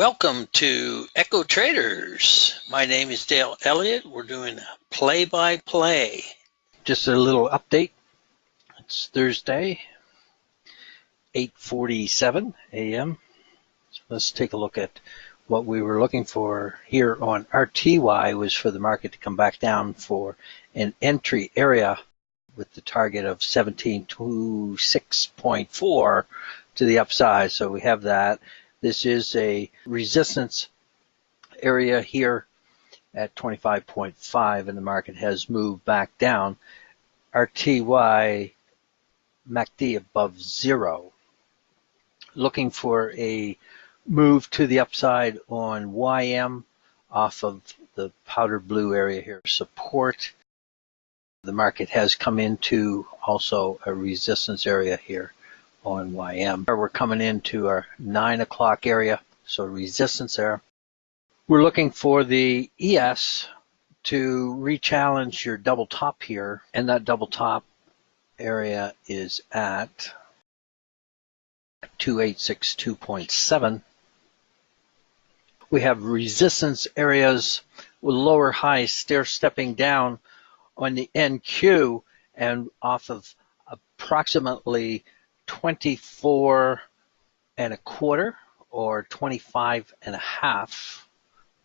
Welcome to Echotraders. My name is Dale Elliott. We're doing play-by-play. Just a little update. It's Thursday, 8:47 a.m. So let's take a look at what we were looking for here on RTY was for the market to come back down for an entry area with the target of 1726.4 to the upside. So we have that. This is a resistance area here at 25.5, and the market has moved back down. RTY MACD above 0. Looking for a move to the upside on YM off of the powder blue area here. Support. The market has come into also a resistance area here on YM. We're coming into our 9 o'clock area, so resistance there. We're looking for the ES to re-challenge your double top here, and that double top area is at 2862.7. We have resistance areas with lower highs stair-stepping down on the NQ and off of approximately 24 and a quarter or 25 and a half.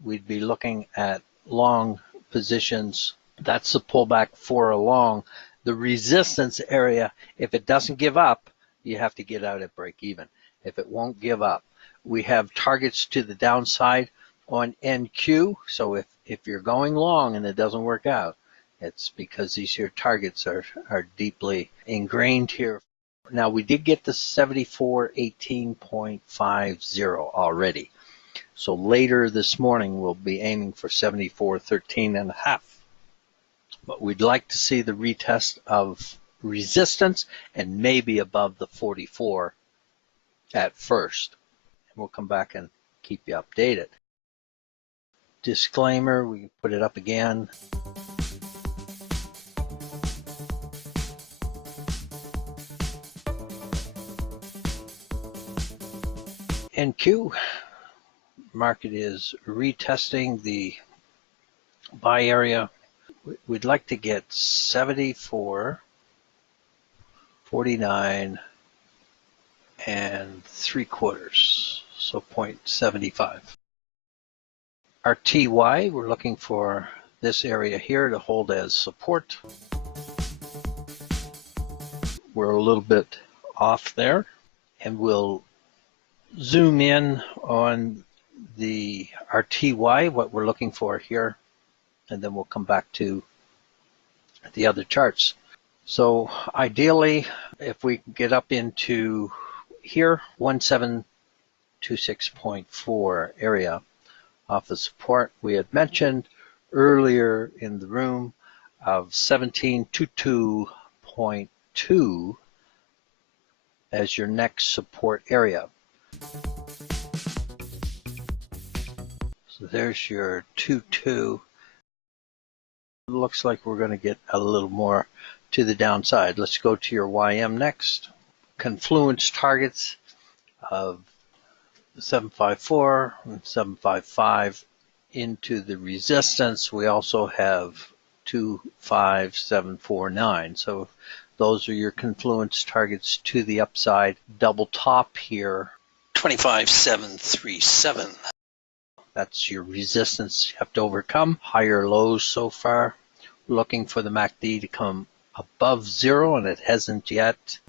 We'd be looking at long positions. That's the pullback for a long. The resistance area, if it doesn't give up, you have to get out at break even. If it won't give up, we have targets to the downside on NQ. So if you're going long and it doesn't work out, it's because these here targets are deeply ingrained here. Now we did get the 7418.50 already. So later this morning we'll be aiming for 7413.5. But we'd like to see the retest of resistance and maybe above the 44 at first. And we'll come back and keep you updated. Disclaimer, we can put it up again. NQ market is retesting the buy area. We'd like to get 74, 49 and 3/4, so 0.75. RTY, we're looking for this area here to hold as support. We're a little bit off there, and we'll zoom in on the RTY, what we're looking for here, and then we'll come back to the other charts. So ideally, if we get up into here, 1726.4 area off the support we had mentioned earlier in the room of 1722.2 as your next support area. So there's your 2-2. Looks like we're going to get a little more to the downside. Let's go to your YM next. Confluence targets of 754 and 755 into the resistance. We also have 25749. So those are your confluence targets to the upside. Double top here, 25737. That's your resistance you have to overcome. Higher lows so far. Looking for the MACD to come above 0, and it hasn't yet.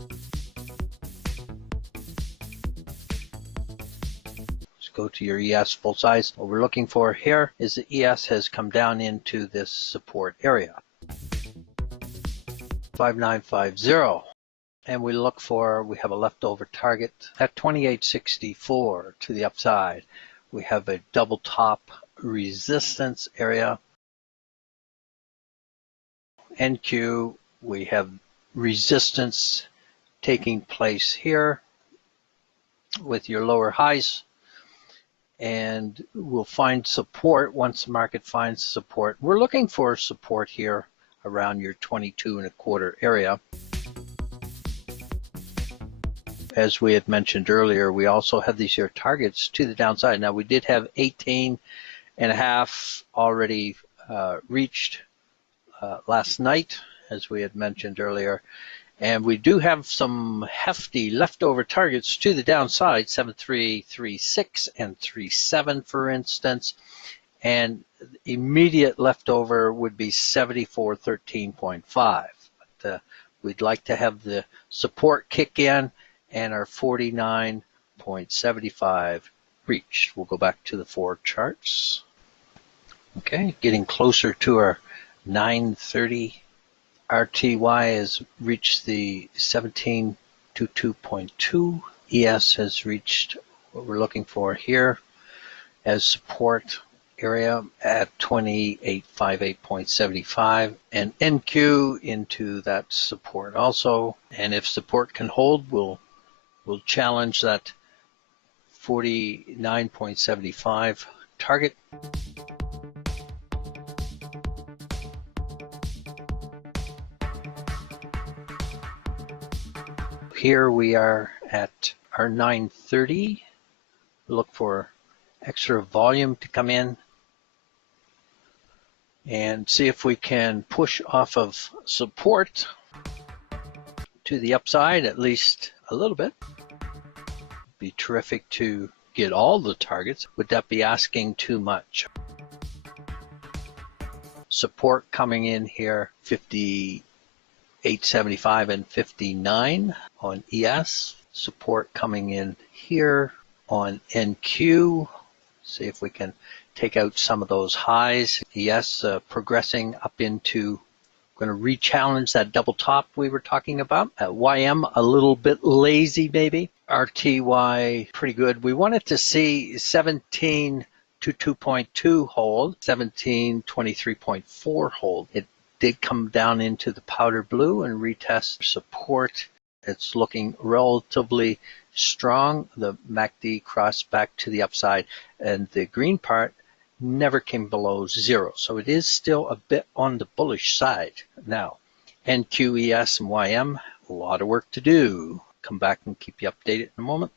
Let's go to your ES full size. What we're looking for here is the ES has come down into this support area. 5950. And we look for, we have a leftover target at 2864 to the upside. We have a double top resistance area. NQ, we have resistance taking place here with your lower highs, and we'll find support once the market finds support. We're looking for support here around your 22 and a quarter area. as we had mentioned earlier, we also have these here targets to the downside. Now we did have 18.5 already reached last night, as we had mentioned earlier. And we do have some hefty leftover targets to the downside, 7336 and 37, for instance. And immediate leftover would be 7413.5. But we'd like to have the support kick in and our 49.75 reached. We'll go back to the 4 charts. Okay, getting closer to our 930. RTY has reached the 1722.2. ES has reached what we're looking for here as support area at 2858.75, and NQ into that support also. And if support can hold, we'll challenge that 49.75 target. Here we are at our 930. Look for extra volume to come in and see if we can push off of support to the upside at least a little bit. Be terrific to get all the targets. Would that be asking too much? Support coming in here, 58.75 and 59 on ES. Support coming in here on NQ. See if we can take out some of those highs. ES progressing up into, going to re-challenge that double top we were talking about. At YM, a little bit lazy maybe. RTY, pretty good. We wanted to see 17 to 2.2 hold, 1723.4 hold. It did come down into the powder blue and retest support. It's looking relatively strong. The MACD crossed back to the upside, and the green part never came below 0. So it is still a bit on the bullish side. Now, NQES and YM, a lot of work to do. Come back and keep you updated in a moment.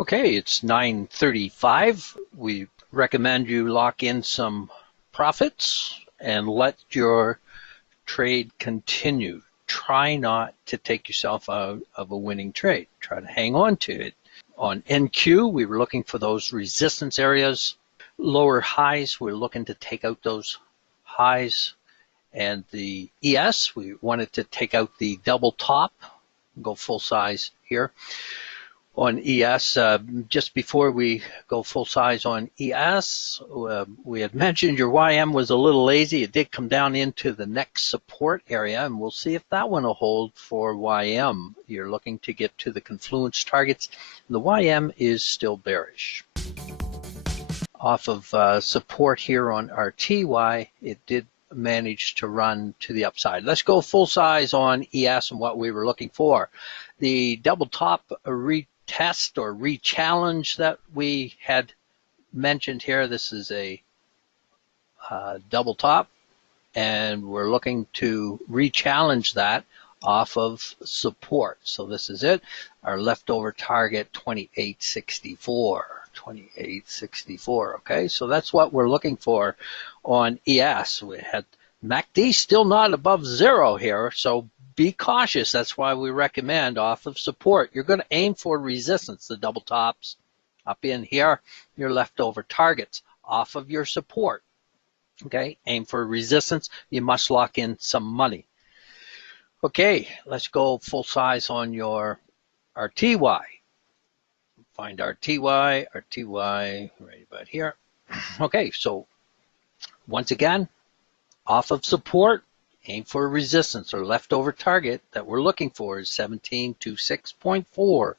Okay, it's 9:35. We recommend you lock in some profits and let your trade continue. Try not to take yourself out of a winning trade. Try to hang on to it. On NQ, we were looking for those resistance areas. Lower highs, we're looking to take out those highs. And the ES, we wanted to take out the double top, go full size here. On ES, just before we go full size on ES, we had mentioned your YM was a little lazy. It did come down into the next support area, and we'll see if that one will hold for YM. You're looking to get to the confluence targets. The YM is still bearish. Off of support here on RTY, it did manage to run to the upside. Let's go full size on ES and what we were looking for. The double top retest or re-challenge that we had mentioned here. This is a double top, and we're looking to re-challenge that off of support. So this is it. Our leftover target, 2864. 2864. Okay, so that's what we're looking for on ES. We had MACD still not above 0 here, so be cautious. That's why we recommend off of support. You're going to aim for resistance, the double tops up in here, your leftover targets off of your support. Okay, aim for resistance. You must lock in some money. Okay, let's go full size on your RTY. Find RTY right about here. Okay, so once again, off of support, aim for resistance or leftover target that we're looking for is 1726.4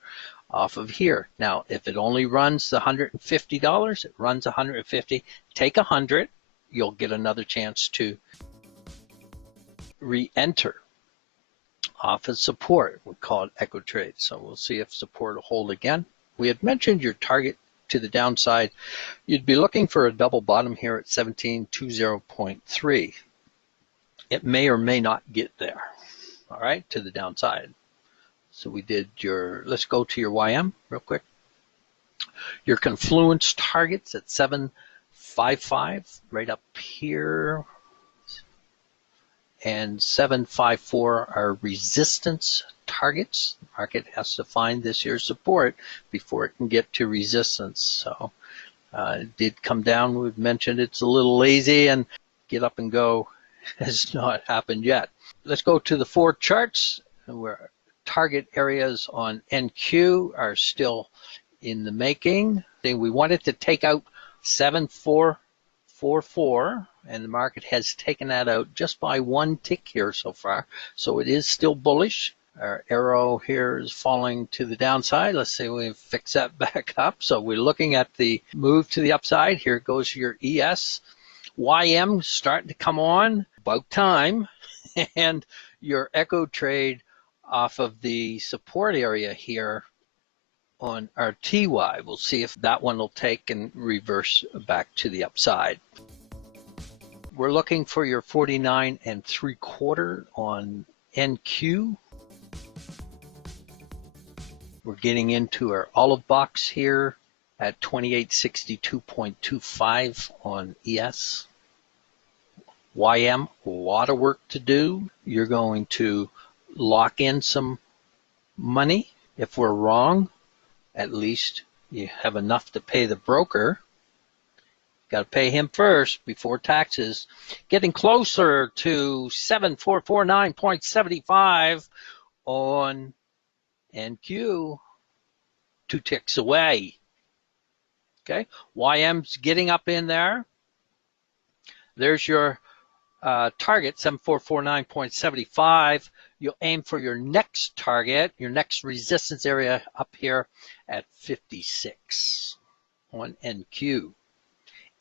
off of here. Now, if it only runs the $150, it runs 150. Take 100 you'll get another chance to re-enter off of support. We call it Echotrade. So we'll see if support will hold again. We had mentioned your target to the downside. You'd be looking for a double bottom here at 1720.3. It may or may not get there, all right, to the downside. So we did let's go to your YM real quick. Your confluence targets at 755, right up here, and 754 are resistance targets. The market has to find this year's support before it can get to resistance. So it did come down. We've mentioned it's a little lazy, and get up and go has not happened yet. Let's go to the 4 charts where target areas on NQ are still in the making. We wanted to take out 7444, and the market has taken that out just by 1 tick here so far. So it is still bullish. Our arrow here is falling to the downside. Let's see if we fix that back up. So we're looking at the move to the upside. Here goes your ES. YM starting to come on, about time. And your Echo trade off of the support area here on our TY. We'll see if that one will take and reverse back to the upside. We're looking for your 49 3/4 on NQ. We're getting into our olive box here at 2862.25 on ES. YM, a lot of work to do. You're going to lock in some money. If we're wrong, at least you have enough to pay the broker. Got to pay him first before taxes. Getting closer to 7449.75 on NQ. 2 ticks away. Okay, YM's getting up in there. There's your target, 7449.75. You'll aim for your next target, your next resistance area up here at 56 on NQ.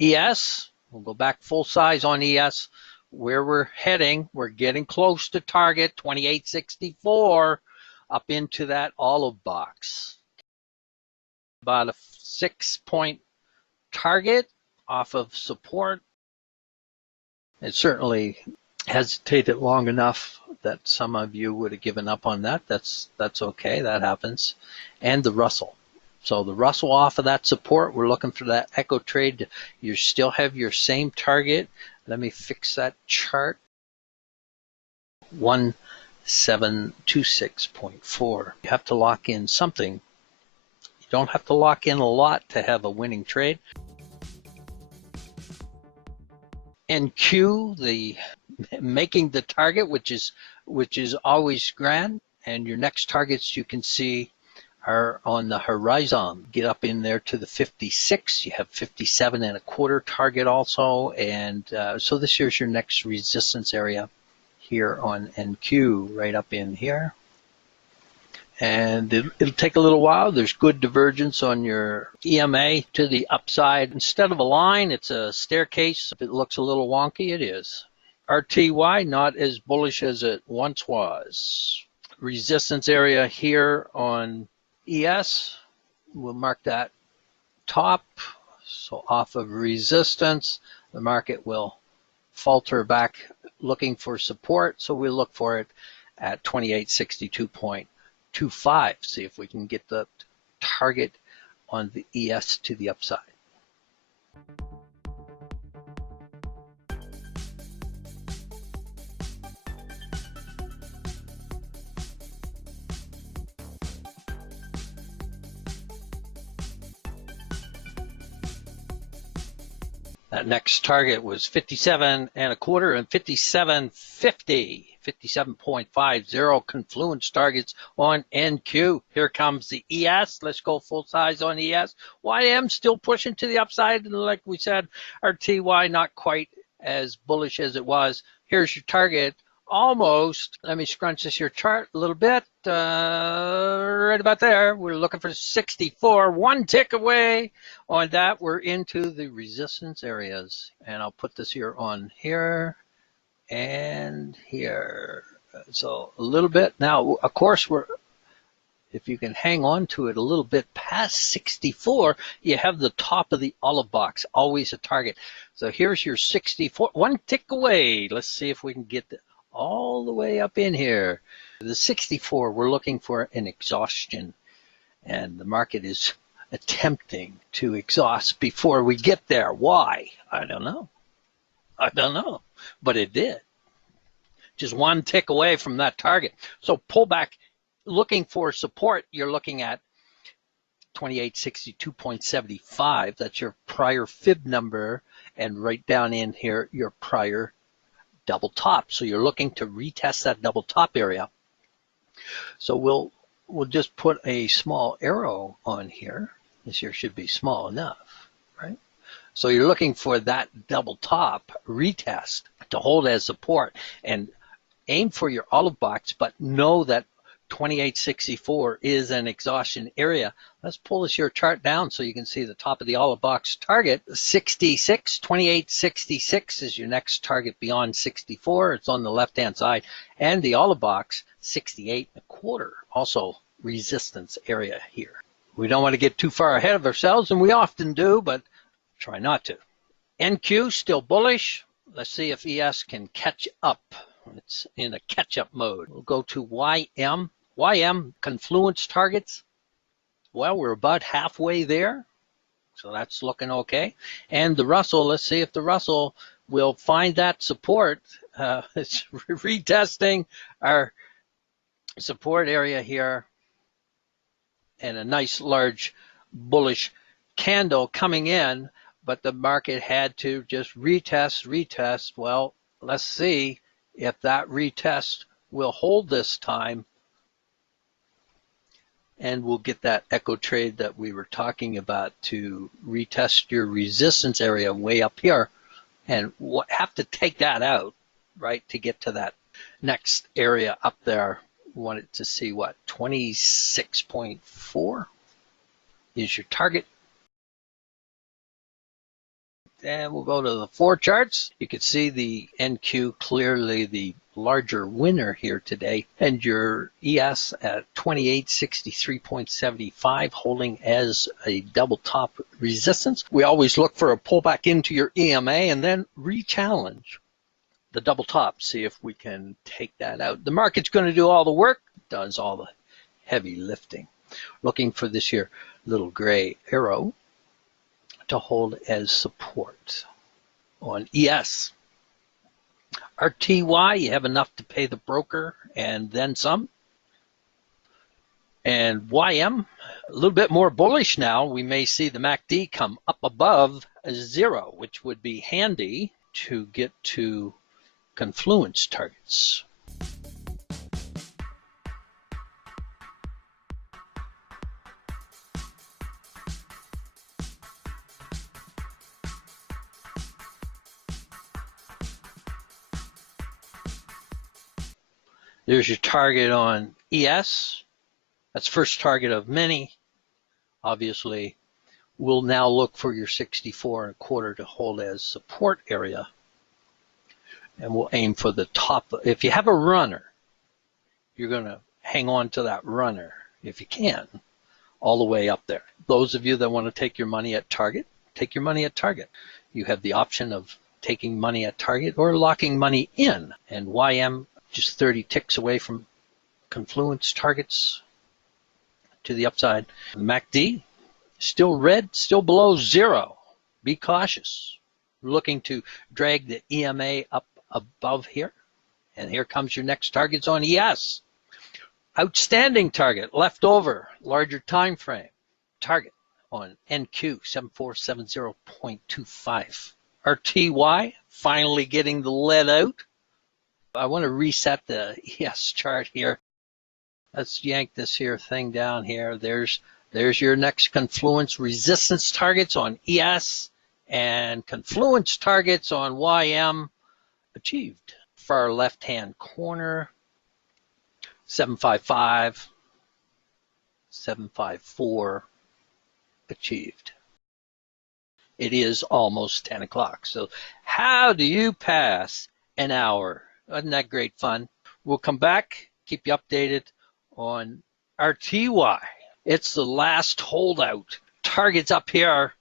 ES, we'll go back full size on ES. Where we're heading, we're getting close to target, 2864, up into that olive box. About a 6-point target off of support. It certainly hesitated long enough that some of you would have given up on that. That's okay, that happens. And the Russell. So the Russell off of that support, we're looking for that Echo trade. You still have your same target. Let me fix that chart. 1726.4. You have to lock in something. You don't have to lock in a lot to have a winning trade. NQ, the making the target, which is always grand, and your next targets you can see are on the horizon. Get up in there to the 56. You have 57 1/4 target also, and so this here's your next resistance area here on NQ, right up in here. And it'll take a little while. There's good divergence on your EMA to the upside. Instead of a line, it's a staircase. If it looks a little wonky, it is. RTY, not as bullish as it once was. Resistance area here on ES. We'll mark that top. So off of resistance, the market will falter back looking for support. So we'll look for it at 2862.25. See if we can get the target on the ES to the upside. That next target was 57 1/4 and 57.50. 57.50 confluence targets on NQ. Here comes the ES. Let's go full size on ES. YM still pushing to the upside, and like we said, our TY not quite as bullish as it was. Here's your target almost, let me scrunch this here chart a little bit, right about there. We're looking for 64, one tick away on that. We're into the resistance areas, and I'll put this here on here and here. So a little bit. Now, of course, if you can hang on to it a little bit past 64, you have the top of the olive box, always a target. So here's your 64, one tick away. Let's see if we can get all the way up in here. The 64, we're looking for an exhaustion, and the market is attempting to exhaust before we get there. Why? I don't know. But it did. Just one tick away from that target. So pull back. Looking for support, you're looking at 2862.75. That's your prior fib number, and right down in here, your prior double top. So you're looking to retest that double top area. So we'll just put a small arrow on here. This here should be small enough, right? So you're looking for that double top retest to hold as support, and aim for your olive box, but know that 2864 is an exhaustion area. Let's pull this here chart down so you can see the top of the olive box target. 2866 is your next target beyond 64. It's on the left hand side, and the olive box 68.25, also resistance area here. We don't want to get too far ahead of ourselves, and we often do, but try not to. NQ still bullish. Let's see if ES can catch up. It's in a catch-up mode. We'll go to YM. YM confluence targets. Well, we're about halfway there, so that's looking okay. And the Russell, let's see if the Russell will find that support. It's retesting our support area here, and a nice large bullish candle coming in, but the market had to just retest. Well, let's see if that retest will hold this time, and we'll get that echo trade that we were talking about to retest your resistance area way up here, and we'll have to take that out, right, to get to that next area up there. We want it to see what, 26.4 is your target. And we'll go to the 4 charts. You can see the NQ clearly the larger winner here today, and your ES at 2863.75 holding as a double top resistance. We always look for a pullback into your EMA and then re-challenge the double top, see if we can take that out. The market's going to do all the work, does all the heavy lifting. Looking for this here little gray arrow to hold as support on ES. RTY, you have enough to pay the broker and then some. And YM, a little bit more bullish now. We may see the MACD come up above 0, which would be handy to get to confluence targets. There's your target on ES. That's first target of many. Obviously, we'll now look for your 64.25 to hold as support area. And we'll aim for the top. If you have a runner, you're going to hang on to that runner, if you can, all the way up there. Those of you that want to take your money at target, take your money at target. You have the option of taking money at target or locking money in. And YM, just 30 ticks away from confluence targets to the upside. MACD, still red, still below 0. Be cautious. We're looking to drag the EMA up above here. And here comes your next targets on ES. Outstanding target, left over, larger time frame. Target on NQ, 7470.25. RTY, finally getting the lead out. I want to reset the ES chart here. Let's yank this here thing down here. There's your next confluence resistance targets on ES and confluence targets on YM achieved. far left-hand corner, 755, 754, achieved. It is almost 10 o'clock. So how do you pass an hour? Isn't that great fun? We'll come back, keep you updated on RTY. It's the last holdout. Target's up here.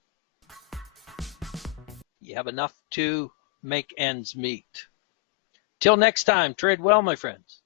You have enough to make ends meet. Till next time, trade well, my friends.